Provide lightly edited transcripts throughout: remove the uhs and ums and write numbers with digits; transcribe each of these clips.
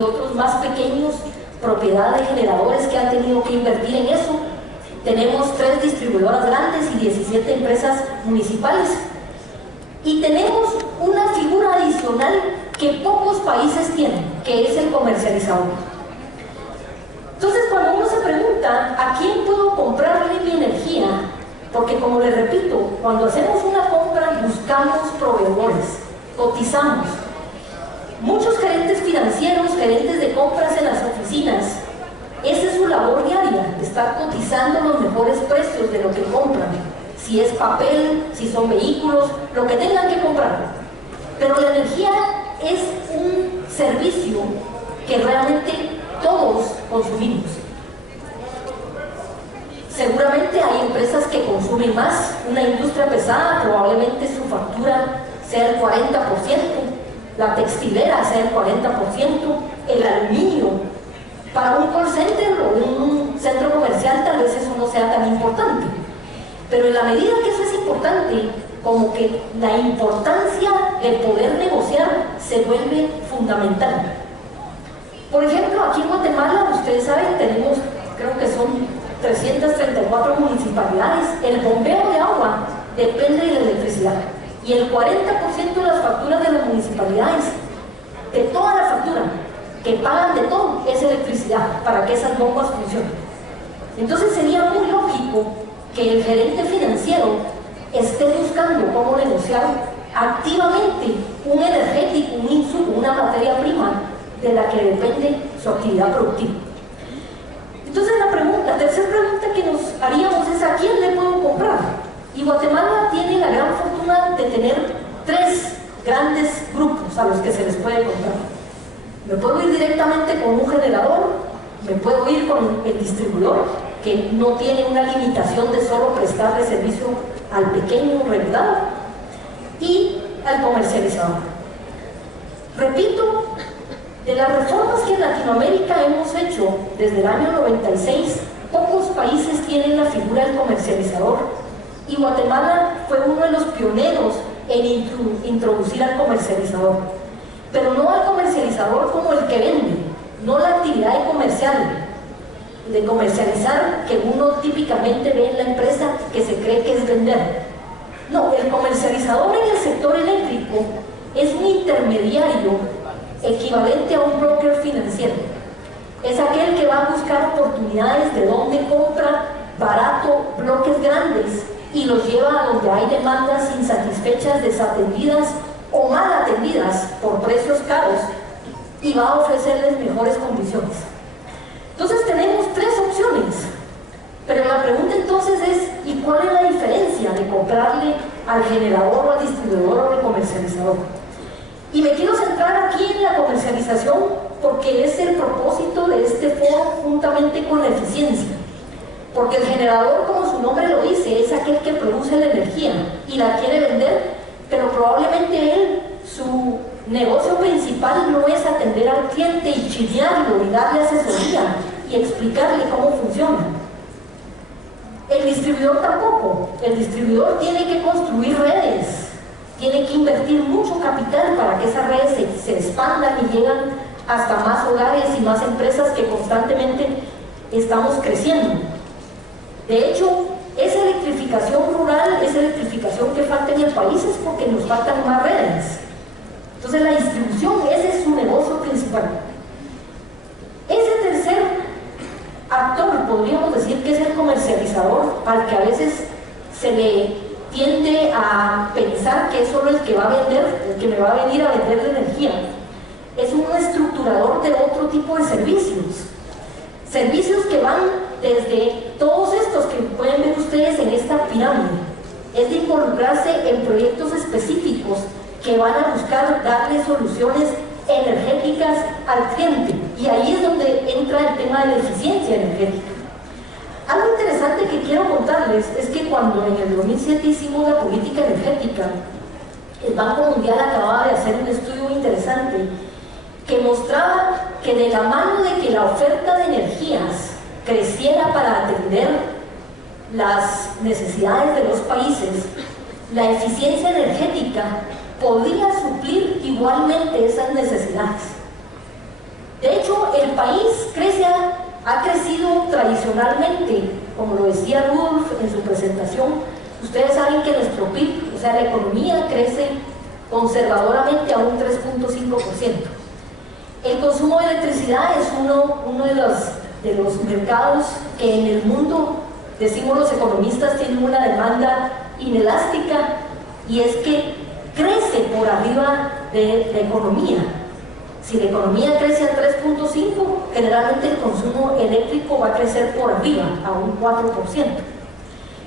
otros más pequeños, propiedad de generadores que han tenido que invertir en eso. Tenemos 3 distribuidoras grandes y 17 empresas municipales. Y tenemos una figura adicional que pocos países tienen, que es el comercializador. Entonces, cuando uno se pregunta ¿a quién puedo comprarle mi energía? Porque, como les repito, cuando hacemos una compra buscamos proveedores, cotizamos. Muchos gerentes financieros, gerentes de compras en las oficinas, esa es su labor diaria, estar cotizando los mejores precios de lo que compran, si es papel, si son vehículos, lo que tengan que comprar. Pero la energía es un servicio que realmente todos consumimos. Seguramente hay empresas que consumen más, una industria pesada probablemente su factura sea el 40%, la textilera sea el 40%, el aluminio. Para un call center o un centro comercial tal vez eso no sea tan importante, pero en la medida que eso es importante, como que la importancia de poder negociar se vuelve fundamental. Por ejemplo, aquí en Guatemala, ustedes saben, tenemos, creo que son 334 municipalidades. El bombeo de agua depende de la electricidad. Y el 40% de las facturas de las municipalidades, de toda la factura, que pagan de todo, es electricidad, para que esas bombas funcionen. Entonces sería muy lógico que el gerente financiero esté buscando cómo negociar activamente un energético, un insumo, una materia prima de la que depende su actividad productiva. Entonces la tercera pregunta que nos haríamos es ¿a quién le puedo comprar? Y Guatemala tiene la gran fortuna de tener 3 grandes grupos a los que se les puede comprar. Me puedo ir directamente con un generador, me puedo ir con el distribuidor, que no tiene una limitación de solo prestarle servicio al pequeño regulado, y al comercializador. Repito, de las reformas que en Latinoamérica hemos hecho desde el año 96, pocos países tienen la figura del comercializador, y Guatemala fue uno de los pioneros en introducir al comercializador. Pero no al comercializador como el que vende, no la actividad de comercializar que uno típicamente ve en la empresa que se cree que es vender. No, el comercializador en el sector eléctrico es un intermediario equivalente a un broker financiero. Es aquel que va a buscar oportunidades de donde compra barato bloques grandes y los lleva a donde hay demandas insatisfechas, desatendidas o mal atendidas por precios caros, y va a ofrecerles mejores condiciones. Entonces tenemos 3 opciones, pero la pregunta entonces es ¿y cuál es la diferencia de comprarle al generador o al distribuidor o al comercializador? Y me quiero centrar aquí en la comercialización porque es el propósito de este foro juntamente con la eficiencia. Porque el generador, como su nombre lo dice, es aquel que produce la energía y la quiere vender, pero probablemente él, su negocio principal no es atender al cliente y chismearlo y darle asesoría y explicarle cómo funciona. El distribuidor tampoco. El distribuidor tiene que construir redes, tiene que invertir mucho capital para que esas redes se expandan y lleguen hasta más hogares y más empresas que constantemente estamos creciendo. De hecho, esa electrificación rural, esa electrificación que falta en el país es porque nos faltan más redes. Entonces la distribución, ese es su negocio principal. Ese tercer actor, podríamos decir que es el comercializador, al que a veces se le tiende a pensar que es solo el que va a vender, el que me va a venir a vender la energía. Es un estructurador de otro tipo de servicios. Servicios que van desde todos estos que pueden ver ustedes en esta pirámide. Es de involucrarse en proyectos específicos que van a buscar darle soluciones energéticas al cliente. Y ahí es donde entra el tema de la eficiencia energética. Algo interesante que quiero contarles es que cuando en el 2007 hicimos la política energética, el Banco Mundial acababa de hacer un estudio interesante que mostraba que de la mano de que la oferta de energías creciera para atender las necesidades de los países, la eficiencia energética podría suplir igualmente esas necesidades. De país ha crecido tradicionalmente, como lo decía Rudolf en su presentación. Ustedes saben que nuestro PIB, o sea, la economía, crece conservadoramente a un 3.5%. El consumo de electricidad es uno de los mercados que en el mundo, decimos los economistas, tienen una demanda inelástica, y es que crece por arriba de la economía. Si la economía crece a 3.5, generalmente el consumo eléctrico va a crecer por arriba, a un 4%.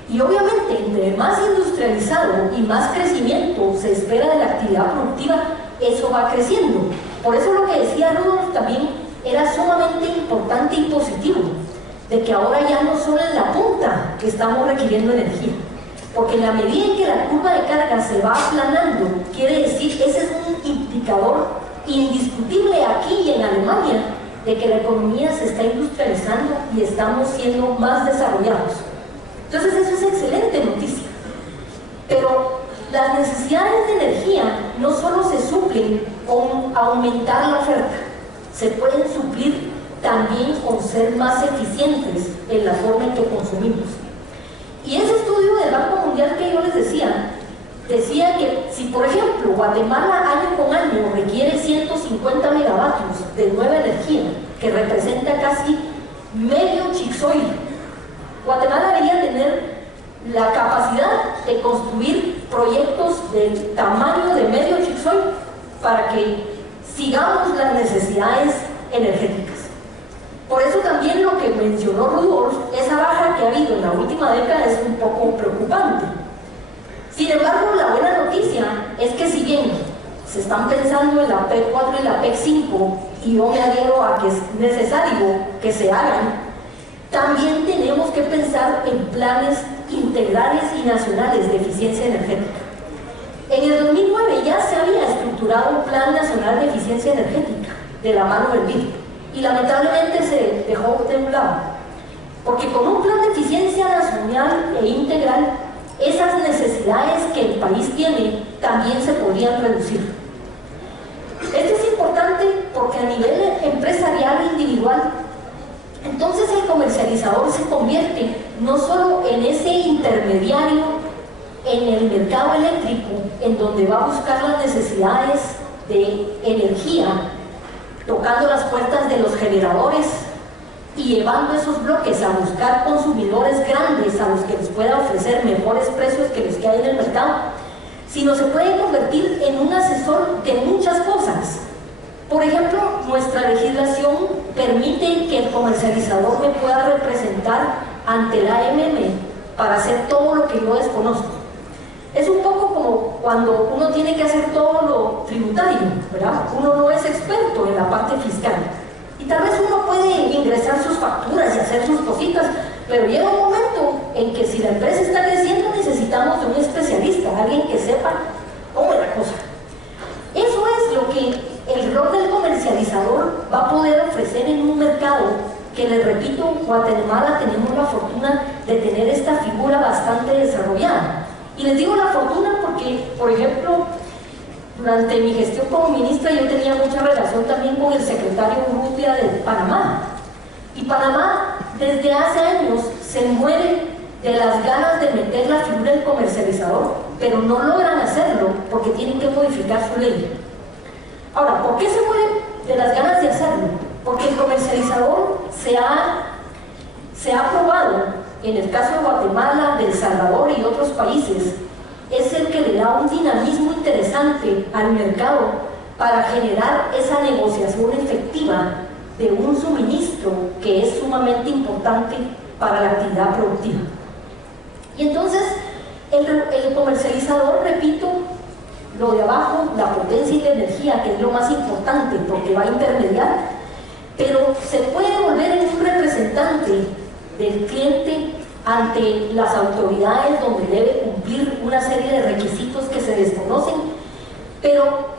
Y obviamente, entre más industrializado y más crecimiento se espera de la actividad productiva, eso va creciendo. Por eso lo que decía Rudolf también era sumamente importante y positivo, de que ahora ya no solo en la punta que estamos requiriendo energía, porque en la medida en que la curva de carga se va aplanando, quiere decir, ese es un indicador indiscutible aquí y en Alemania, de que la economía se está industrializando y estamos siendo más desarrollados. Entonces eso es excelente noticia. Pero las necesidades de energía no solo se suplen con aumentar la oferta, se pueden suplir también con ser más eficientes en la forma en que consumimos. Y ese estudio del Banco Mundial que yo les decía que si por ejemplo Guatemala año con año requiere 150 megavatios de nueva energía, que representa casi medio Chixoy, Guatemala debería tener la capacidad de construir proyectos del tamaño de medio Chixoy para que sigamos las necesidades energéticas. Por eso también lo que mencionó Rudolf, esa baja que ha habido en la última década es un poco preocupante. Sin embargo, la buena noticia es que si bien se están pensando en la PEC 4 y la PEC 5, y yo me adhiero a que es necesario que se hagan, también tenemos que pensar en planes integrales y nacionales de eficiencia energética. En el 2009 ya se había estructurado un Plan Nacional de Eficiencia Energética de la mano del BID, y lamentablemente se dejó de un lado, porque con un plan de eficiencia nacional e integral, esas necesidades que el país tiene también se podrían reducir. Esto es importante porque a nivel empresarial e individual, entonces el comercializador se convierte no solo en ese intermediario en el mercado eléctrico, en donde va a buscar las necesidades de energía, tocando las puertas de los generadores y llevando esos bloques a buscar consumidores grandes a los que les pueda ofrecer mejores precios que los que hay en el mercado, sino se puede convertir en un asesor de muchas cosas. Por ejemplo, nuestra legislación permite que el comercializador me pueda representar ante la AMM para hacer todo lo que yo desconozco. Es un poco como cuando uno tiene que hacer todo lo tributario, ¿verdad? Uno no es experto en la parte fiscal. Y tal vez uno puede ingresar sus facturas y hacer sus cositas, pero llega un momento en que si la empresa está creciendo necesitamos de un especialista, alguien que sepa cómo es la cosa. Eso es lo que el rol del comercializador va a poder ofrecer en un mercado que, les repito, en Guatemala tenemos la fortuna de tener esta figura bastante desarrollada. Y les digo la fortuna porque, por ejemplo, durante mi gestión como ministra yo tenía mucha relación también con el secretario Urrutia de Panamá. Y Panamá desde hace años se muere de las ganas de meter la figura del comercializador, pero no logran hacerlo porque tienen que modificar su ley. Ahora, ¿por qué se mueren de las ganas de hacerlo? Porque el comercializador se ha probado, en el caso de Guatemala, de El Salvador y otros países, es el que le da un dinamismo interesante al mercado para generar esa negociación efectiva de un suministro que es sumamente importante para la actividad productiva. Y entonces, el comercializador, repito, lo de abajo, la potencia y la energía, que es lo más importante porque va a intermediar, pero se puede volver en un representante del cliente ante las autoridades, donde debe cumplir una serie de requisitos que se desconocen, pero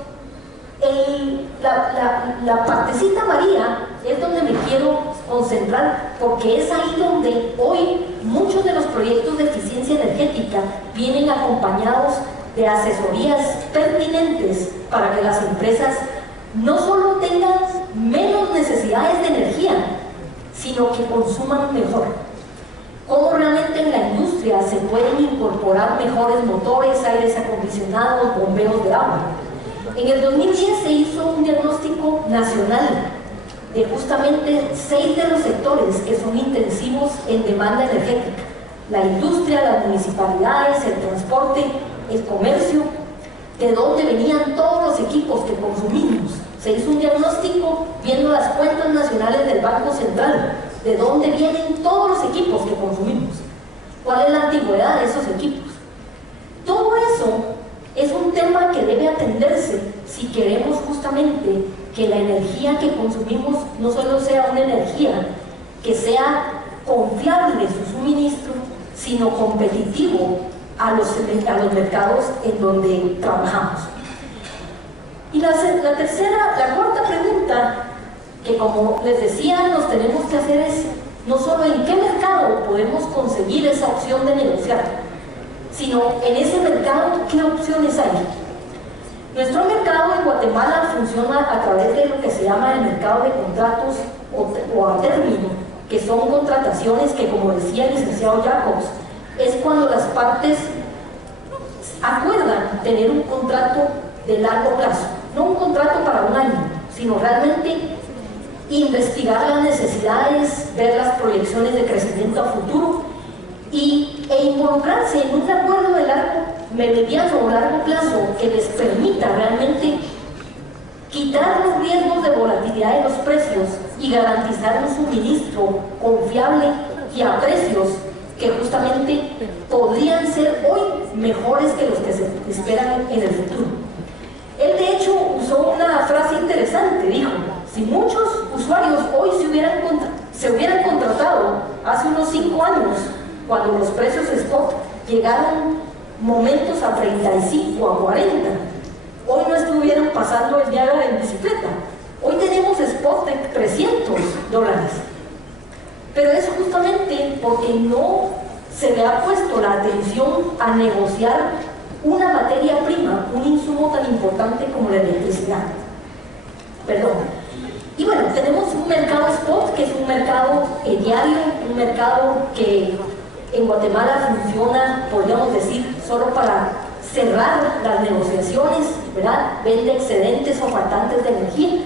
la partecita amarilla es donde me quiero concentrar, porque es ahí donde hoy muchos de los proyectos de eficiencia energética vienen acompañados de asesorías pertinentes para que las empresas no solo tengan menos necesidades de energía, sino que consuman mejor. Cómo realmente en la industria se pueden incorporar mejores motores, aires acondicionados, bombeos de agua. En el 2010 se hizo un diagnóstico nacional de justamente 6 de los sectores que son intensivos en demanda energética: la industria, las municipalidades, el transporte, el comercio, de dónde venían todos los equipos que consumimos. Se hizo un diagnóstico viendo las cuentas nacionales del Banco Central, de dónde vienen todos los equipos que consumimos, cuál es la antigüedad de esos equipos. Todo eso es un tema que debe atenderse si queremos justamente que la energía que consumimos no solo sea una energía que sea confiable su suministro, sino competitivo a los mercados en donde trabajamos. Y la cuarta pregunta que, como les decía, nos tenemos que hacer es no solo en qué mercado podemos conseguir esa opción de negociar, sino en ese mercado qué opciones hay. Nuestro mercado en Guatemala funciona a través de lo que se llama el mercado de contratos o a término, que son contrataciones que, como decía el licenciado Jacobs, es cuando las partes acuerdan tener un contrato de largo plazo, no un contrato para un año, sino realmente investigar las necesidades, ver las proyecciones de crecimiento a futuro e involucrarse en un acuerdo de mediano o largo plazo que les permita realmente quitar los riesgos de volatilidad de los precios y garantizar un suministro confiable y a precios que justamente podrían ser hoy mejores que los que se esperan en el futuro. Él de hecho usó una frase interesante, dijo: si muchos usuarios hoy se hubieran contratado hace unos 5 años, cuando los precios spot llegaron momentos a 35, a 40, hoy no estuvieran pasando el Niágara en bicicleta. Hoy tenemos spot de $300, pero es justamente porque no se le ha puesto la atención a negociar una materia prima, un insumo tan importante como la electricidad. Y bueno, tenemos un mercado spot, que es un mercado diario, un mercado que en Guatemala funciona, podríamos decir, solo para cerrar las negociaciones, ¿verdad? Vende excedentes o faltantes de energía.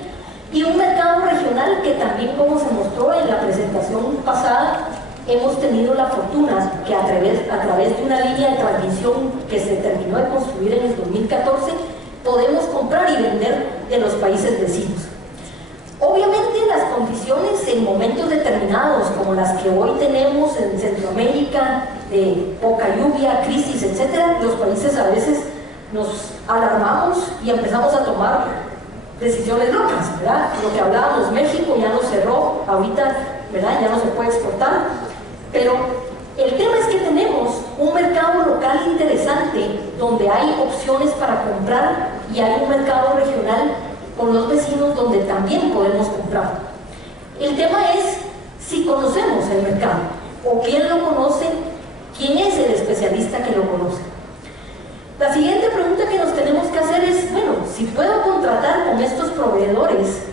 Y un mercado regional que también, como se mostró en la presentación pasada, hemos tenido la fortuna que a través de una línea de transmisión que se terminó de construir en el 2014, podemos comprar y vender de los países vecinos. Obviamente las condiciones en momentos determinados, como las que hoy tenemos en Centroamérica, de poca lluvia, crisis, etc., los países a veces nos alarmamos y empezamos a tomar decisiones locas, ¿verdad? Lo que hablábamos, México ya no cerró, ahorita, ¿verdad?, ya no se puede exportar, pero el tema es que tenemos un mercado local interesante donde hay opciones para comprar y hay un mercado regional con los vecinos donde también podemos comprar. El tema es si conocemos el mercado o quién lo conoce, quién es el especialista que lo conoce. La siguiente pregunta que nos tenemos que hacer es, bueno, si puedo contratar con estos proveedores,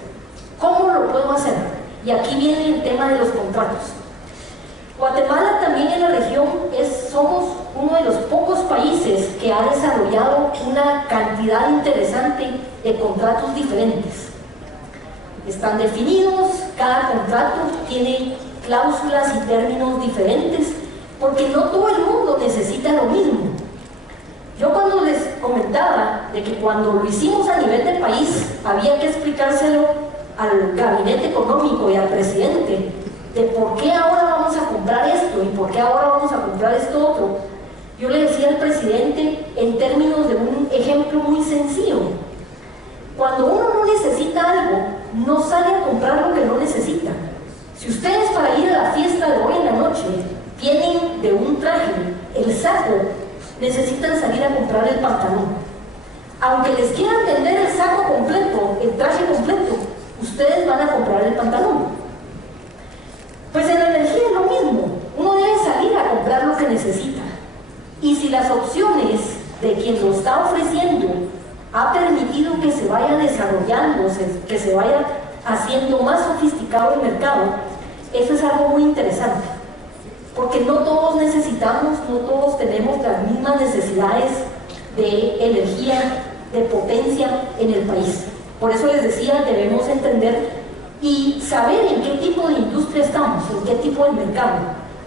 ¿cómo lo puedo hacer? Y aquí viene el tema de los contratos. Guatemala también en la región somos uno de los pocos países que ha desarrollado una cantidad interesante de contratos diferentes. Están definidos, cada contrato tiene cláusulas y términos diferentes, porque no todo el mundo necesita lo mismo. Yo cuando les comentaba de que cuando lo hicimos a nivel de país había que explicárselo al gabinete económico y al presidente de por qué ahora vamos a comprar esto y por qué ahora vamos a comprar esto otro, yo le decía al presidente en términos de un ejemplo muy sencillo: cuando uno no necesita algo, no sale a comprar lo que no necesita. Si ustedes para ir a la fiesta de hoy en la noche tienen de un traje el saco, necesitan salir a comprar el pantalón. Aunque les quieran vender el saco completo, el traje completo, ustedes van a comprar el pantalón. Pues en la energía es lo mismo, uno debe salir a comprar lo que necesita. Y si las opciones de quien lo está ofreciendo ha permitido que se vaya desarrollando, que se vaya haciendo más sofisticado el mercado, eso es algo muy interesante, porque no todos necesitamos, no todos tenemos las mismas necesidades de energía, de potencia en el país. Por eso les decía, debemos entender y saber en qué tipo de industria estamos, en qué tipo de mercado,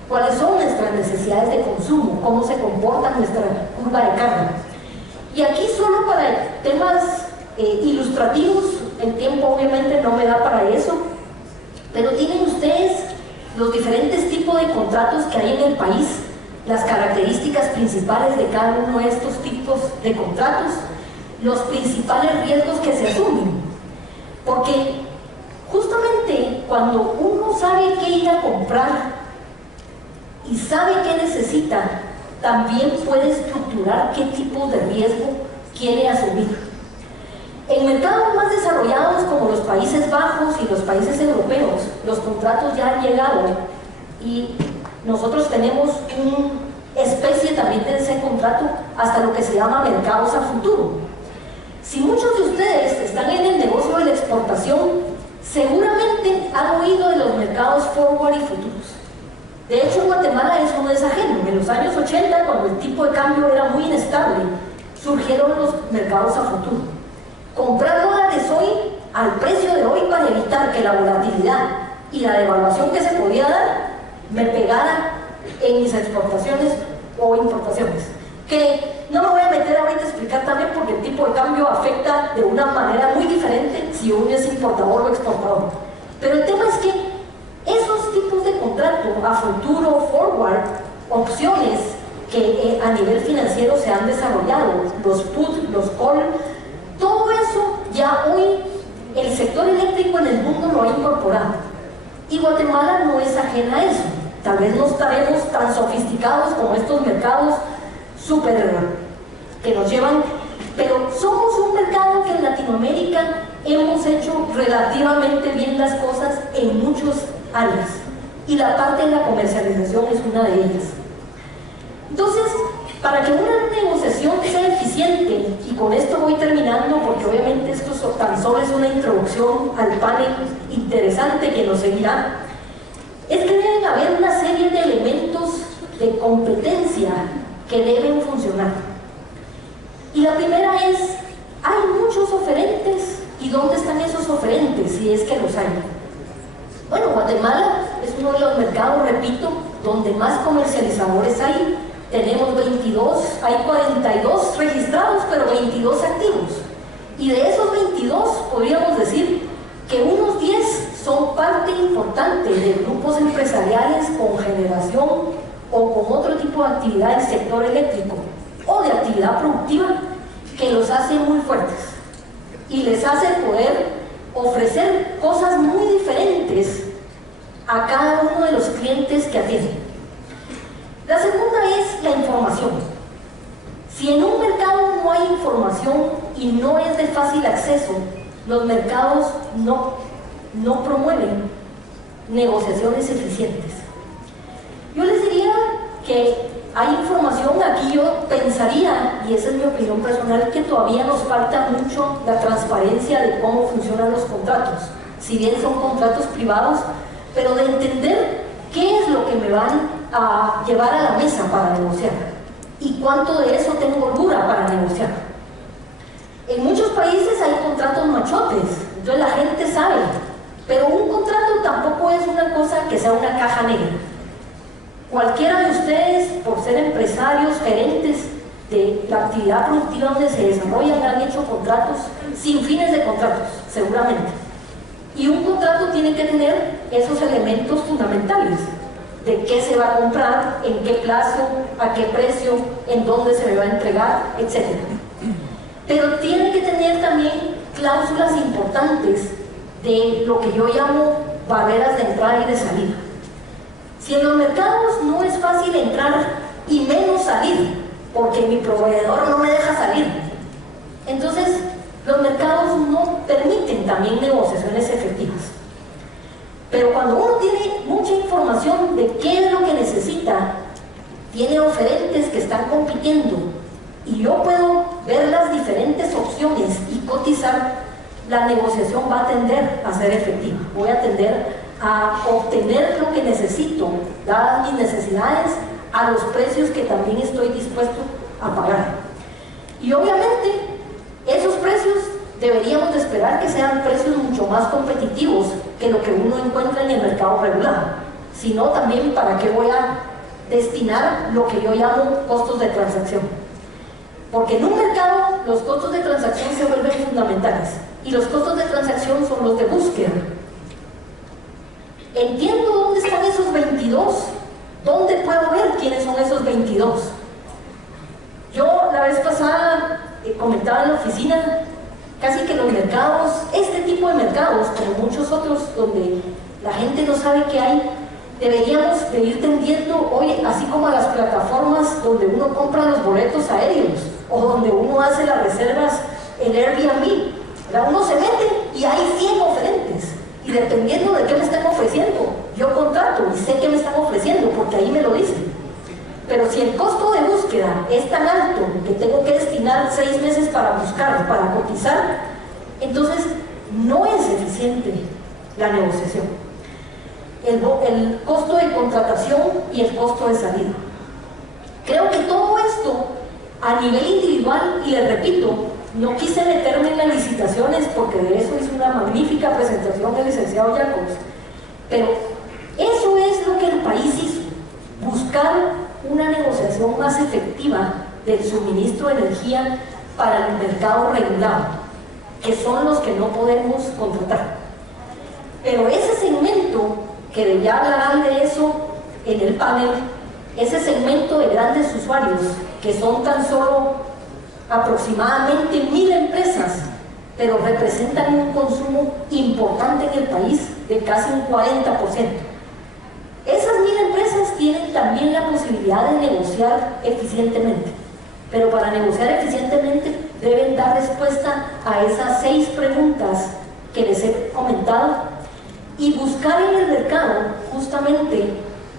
cuáles son nuestras necesidades de consumo, cómo se comporta nuestra curva de carga. Y aquí solo para temas ilustrativos, el tiempo obviamente no me da para eso, pero tienen ustedes los diferentes tipos de contratos que hay en el país, las características principales de cada uno de estos tipos de contratos, los principales riesgos que se asumen. Porque justamente cuando uno sabe qué ir a comprar y sabe qué necesita, también puede estructurar qué tipo de riesgo quiere asumir. En mercados más desarrollados como los Países Bajos y los países europeos, los contratos ya han llegado y nosotros tenemos una especie también de ese contrato hasta lo que se llama mercados a futuro. Si muchos de ustedes están en el negocio de la exportación, seguramente han oído de los mercados forward y futuros. De hecho, en Guatemala eso no es ajeno. En los años 80, cuando el tipo de cambio era muy inestable, surgieron los mercados a futuro. Comprar dólares hoy al precio de hoy para evitar que la volatilidad y la devaluación que se podía dar me pegara en mis exportaciones o importaciones. Que no me voy a meter ahorita a explicar también porque el tipo de cambio afecta de una manera muy diferente si uno es importador o exportador. Pero el tema es que esos tipos de contrato a futuro, forward, opciones que a nivel financiero se han desarrollado, los put, los call, todo eso ya hoy el sector eléctrico en el mundo lo ha incorporado. Y Guatemala no es ajena a eso. Tal vez no estaremos tan sofisticados como estos mercados súper que nos llevan, pero somos un mercado que en Latinoamérica hemos hecho relativamente bien las cosas en muchas áreas. Y la parte de la comercialización es una de ellas. Entonces, para que una negociación sea eficiente, y con esto voy terminando porque obviamente esto tan solo es una introducción al panel interesante que nos seguirá, es que deben haber una serie de elementos de competencia que deben funcionar. Y la primera es, hay muchos oferentes, ¿y dónde están esos oferentes si es que los hay? Bueno, Guatemala es uno de los mercados, repito, donde más comercializadores hay. Tenemos 22, hay 42 registrados, pero 22 activos. Y de esos 22, podríamos decir que unos 10 son parte importante de grupos empresariales con generación o con otro tipo de actividad del sector eléctrico o de actividad productiva que los hace muy fuertes y les hace poder ofrecer cosas muy diferentes a cada uno de los clientes que atienden. La segunda es la información. Si en un mercado no hay información y no es de fácil acceso, los mercados no promueven negociaciones eficientes. Yo les diría que hay información, aquí yo pensaría, y esa es mi opinión personal, que todavía nos falta mucho la transparencia de cómo funcionan los contratos, si bien son contratos privados, pero de entender qué es lo que me van a llevar a la mesa para negociar y cuánto de eso tengo holgura para negociar. En muchos países hay contratos machotes, entonces la gente sabe, pero un contrato tampoco es una cosa que sea una caja negra. Cualquiera de ustedes, por ser empresarios, gerentes de la actividad productiva donde se desarrollan, han hecho contratos sin fines de contratos, seguramente. Y un contrato tiene que tener esos elementos fundamentales de qué se va a comprar, en qué plazo, a qué precio, en dónde se me va a entregar, etc. Pero tiene que tener también cláusulas importantes de lo que yo llamo barreras de entrada y de salida. Si en los mercados no es fácil entrar y menos salir, porque mi proveedor no me deja salir, entonces los mercados no permiten también negociaciones efectivas. Pero cuando uno tiene mucha información de qué es lo que necesita, tiene oferentes que están compitiendo y yo puedo ver las diferentes opciones y cotizar, la negociación va a tender a ser efectiva. Voy a tender a obtener lo que necesito, dadas mis necesidades, a los precios que también estoy dispuesto a pagar. Y obviamente, esos precios deberíamos de esperar que sean precios mucho más competitivos que lo que uno encuentra en el mercado regulado. Si no, también, ¿para qué voy a destinar lo que yo llamo costos de transacción? Porque en un mercado los costos de transacción se vuelven fundamentales, y los costos de transacción son los de búsqueda. Entiendo dónde están esos 22, dónde puedo ver quiénes son esos 22. Yo la vez pasada comentaba en la oficina, casi que los mercados, este tipo de mercados, como muchos otros donde la gente no sabe qué hay, deberíamos de ir tendiendo hoy, así como a las plataformas donde uno compra los boletos aéreos o donde uno hace las reservas en Airbnb. Uno se mete y hay 100 oferentes, y dependiendo de qué me están ofreciendo, yo contrato y sé qué me están ofreciendo porque ahí me lo dicen. Pero si el costo de búsqueda es tan alto que tengo que destinar 6 meses para buscar, para cotizar, entonces no es eficiente la negociación. El costo de contratación y el costo de salida. Creo que todo esto a nivel individual, y les repito, no quise meterme en las licitaciones porque de eso hizo una magnífica presentación el licenciado Jacobs, pero eso es lo que el país hizo, buscar una negociación más efectiva del suministro de energía para el mercado regulado, que son los que no podemos contratar. Pero ese segmento, que ya hablarán de eso en el panel, ese segmento de grandes usuarios, que son tan solo aproximadamente 1000 empresas, pero representan un consumo importante en el país de casi un 40%. Esas 1000 empresas tienen también la posibilidad de negociar eficientemente, pero para negociar eficientemente deben dar respuesta a esas 6 preguntas que les he comentado y buscar en el mercado, justamente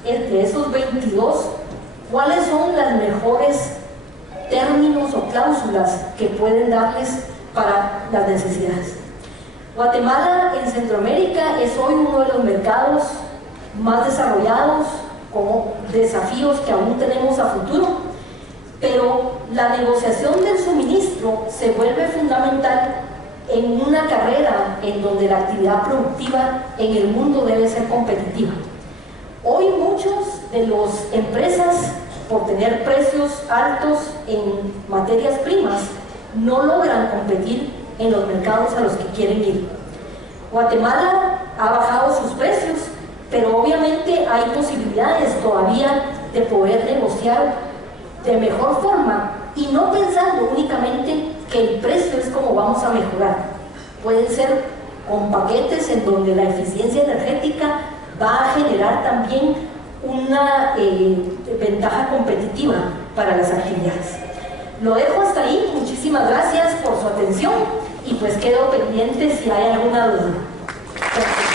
entre esos 22, cuáles son las mejores términos o cláusulas que pueden darles para las necesidades. Guatemala en Centroamérica es hoy uno de los mercados más desarrollados, con desafíos que aún tenemos a futuro, pero la negociación del suministro se vuelve fundamental en una carrera en donde la actividad productiva en el mundo debe ser competitiva. Hoy muchos de las empresas, por tener precios altos en materias primas, no logran competir en los mercados a los que quieren ir. Guatemala ha bajado sus precios, pero obviamente hay posibilidades todavía de poder negociar de mejor forma y no pensando únicamente que el precio es como vamos a mejorar. Pueden ser con paquetes en donde la eficiencia energética va a generar también una ventaja competitiva para las actividades. Lo dejo hasta ahí, muchísimas gracias por su atención y pues quedo pendiente si hay alguna duda. Gracias.